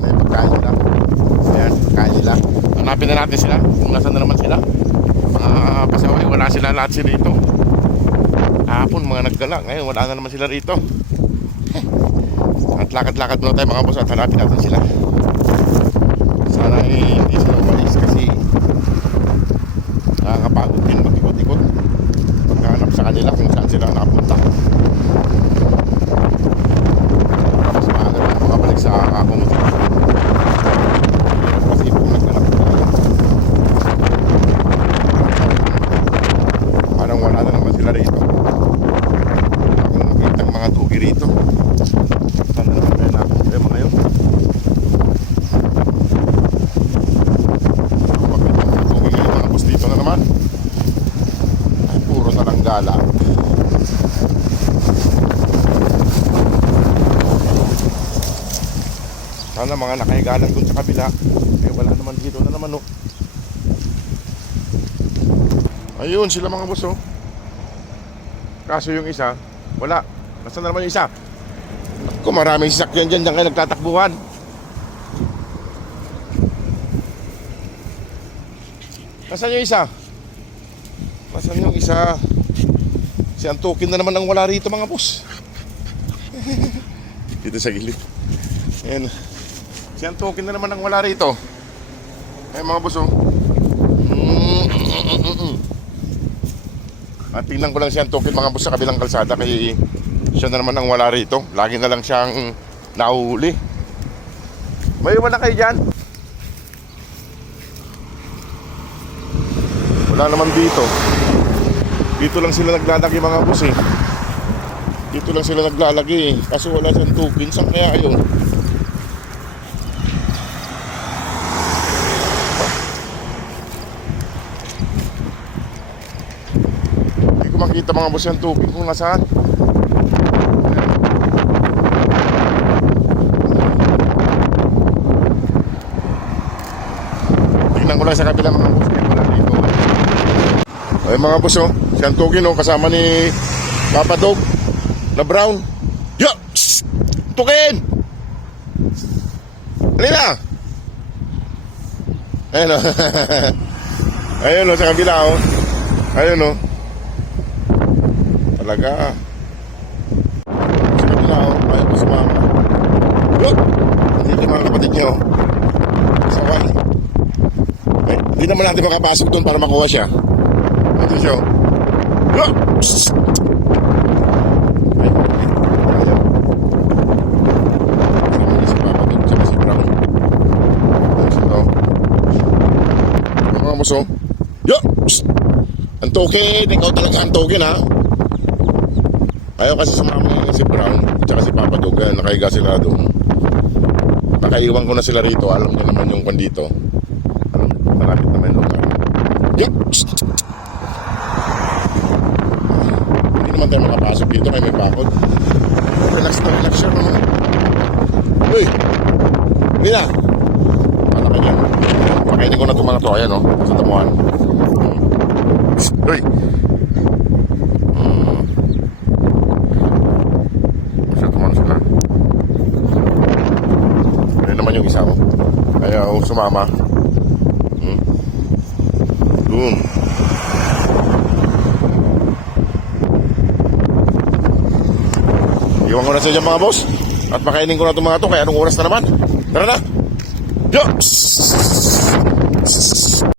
may pagkain nila. Ayan, pagkain nila. Hanapin na natin sila kung nasan na naman sila. Mga pasaway, wala sila lahat sila rito. Hapon mga naggala, ngayon wala na naman sila rito. At lakad-lakad muna tayo mga boss at hanapin natin sila. Sana hindi sila umalis kasi nakakapagod din mag-ikot-ikot pagkahanap sa kanila kung saan sila napunta. Para mas maaga na makabalik sa community. Kasi kung naghanap tayo, parang wala na naman sila rito. Akong nakita ang mga tugi rito. Saan na naman tayo napunta yung mga yun? Dito na naman ay puro na lang gala. Sana mga nakahigalang dun sa kabila eh wala naman dito na naman oh. Ayun sila mga boss oh. Kaso yung isa wala. Nasaan na naman yung isa? Kung maraming sasakyan dyan kayo nagtatakbuhan. Nasaan yung isa? Nasaan yung isa? Si Antukin na naman ang wala rito mga boss. Dito sa gilid. Ayan. Si Antukin na naman ang wala rito. Ayan mga boss oh. At tingnan ko lang si Antukin mga boss sa kabilang kalsada. Kaya siya na naman ang wala rito. Lagi na lang siyang nahuhuli. May iwan na kayo dyan? Wala naman dito. Dito lang sila naglalagay mga boss eh. Dito lang sila naglalagay eh. Kaso wala siyang tukin. Saan kaya yun? Hindi ko makita mga boss yung tukin kung nasaan. Tingnan ko lang sa kabila mga boss. Wala dito. Ay mga boss oh, si Antukin oh, kasama ni Papa Dog na brown. Yo! Shhh! Tukin! Halina! Ayun oh. Ayun oh, sa kabila oh. Ayun oh. Talaga. Sa kabila oh, ayun po sumama. Yo! Hindi mga kapatid niya oh. Saway. Eh, hindi naman natin makapasok doon para makuha siya. Ito siya. Yo! Ay, sama niya si Papa Dog tsaka si Brown. Ito. Mga boss oh. Yo! Antukin! Ikaw talaga Antukin ha. Ayaw kasi sumama niya si Brown tsaka si Papa Dog. Nakahiga sila doon. Nakaiwan ko na sila rito. Alam niyo naman yung kwan dito. Malapit naman yung lugar. Yo! Hindi naman tayo makapasok dito kaya may bakod. Relax na relax siya naman. Uy! Hindi na! Ano ka dyan? Pakainin ko na itong mga to. Ayan o, sa tamuhan. Uy! Sa tamuhan sila. Ayun naman yung isa o. Ayaw sumama. Doon. Iwan ko na sa dyan mga boss. At pakainin ko na itong mga to. Kaya anong oras na naman? Tara na. Yo!